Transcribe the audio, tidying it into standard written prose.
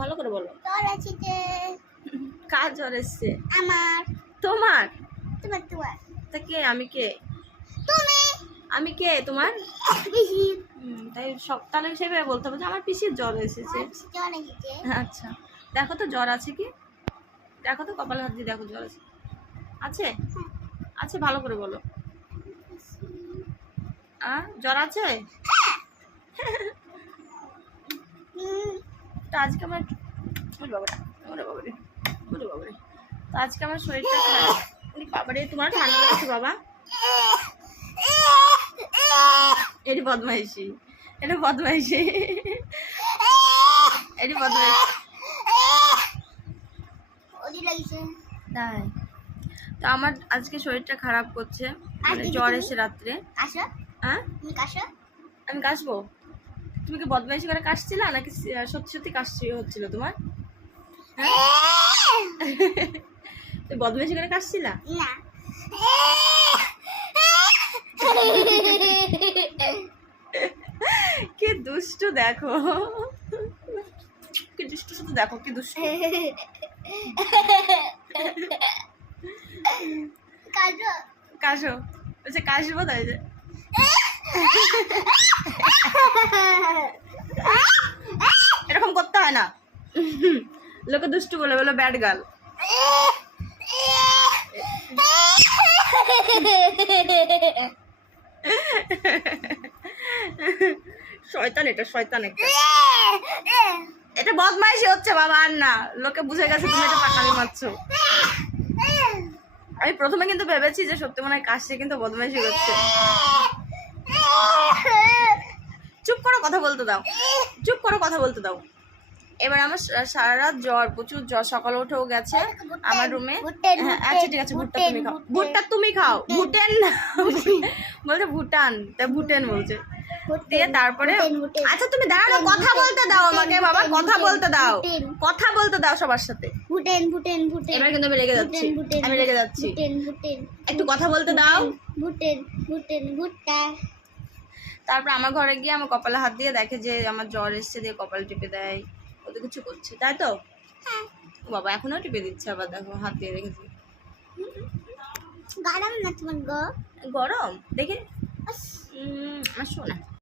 ভালো করে বলো। জ্বর আছে যে। কার জ্বর এসছে? আমার। তোমার? তোমার তোমার। তা কে? আমি কে? তুমি। আমি কে তোমার? পিসি। তাই সব তাহলে সেভাবে বলতে হবে যে আমার পিসির জ্বর এসেছে। জ্বর এসেছে। আচ্ছা, দেখো তো জ্বর আছে কি, দেখো তো কপালে হাত দিয়ে দেখো জ্বর আছে। আছে? আছে, ভালো করে বলো। জ্বর আছে? তো আজকে আমার বাবারে ওরে বাবারে ওরে বাবারে, তো আজকে আমার শরীরটা খারাপ। বাবারে তোমার ঠান্ডা লেগেছে বাবা? এটি বদমাইশি, এটা বদমাইশি, এটি বদমাইশি। তাই তো আমার আজকে শরীরটা খারাপ করছে, মানে জ্বর এসে রাত্রে। হ্যাঁ আমি কাশবো? তুমি কি বদমাইশি করে কাশছিলা নাকি সত্যি সত্যি কাশছি হচ্ছিল তোমার? তুমি বদমাইশি করে কাশছিলা? কি দুষ্টু দেখো, কি দুষ্টু, শুধু দেখো কি দুষ্টু। কাশো বলছে কাশবো, তাই যে এরকম করতে হয় না, লোকে দুষ্টু বলে বলে ব্যাড গার্ল। শয়তান, এটা শয়তান একটা, এটা বদমাইশি হচ্ছে বাবা, আর না, লোকে বুঝে গেছে তুমি এটা পাকামি মারছো। আমি প্রথমে কিন্তু ভেবেছি যে সত্যি মনে হয় কাশছে, কিন্তু বদমাইশি হচ্ছে। চুপ করো, কথা বলতে দাও, চুপ করো, কথা বলতে দাও। এবার আমার সারা রাত জ্বর, প্রচুর জ্বর, সকালে উঠেও গেছে আমার রুমে। আচ্ছা ঠিক আছে, ভুট্টা তুমি খাও, ভুট্টা তুমি খাও, ভুটেন বলছে, ভুটান, তা ভুটেন বলছে। দিয়ে তারপরে আচ্ছা তুমি দাঁড়ানো, কথা বলতে দাও আমাকে বাবা, কথা বলতে দাও, কথা বলতে দাও সবার সাথে। ভুটেন ভুটেন ভুটেন। এবার কিন্তু আমি রেগে যাচ্ছি, আমি রেগে যাচ্ছি, একটু কথা বলতে দাও। ভুটেন ভুটেন ভুট্টা। তারপর আমার ঘরে গিয়ে আমার কপালে হাত দিয়ে দেখে যে আমার জ্বর এসছে, দিয়ে কপাল টিপে দেয়, ওদের কিছু করছে, তাই তো? বাবা এখনো টিপে দিচ্ছে, আবার দেখো হাত দিয়ে রেখেছি। গরম না তোমার গো? গরম দেখে আমার শোনা।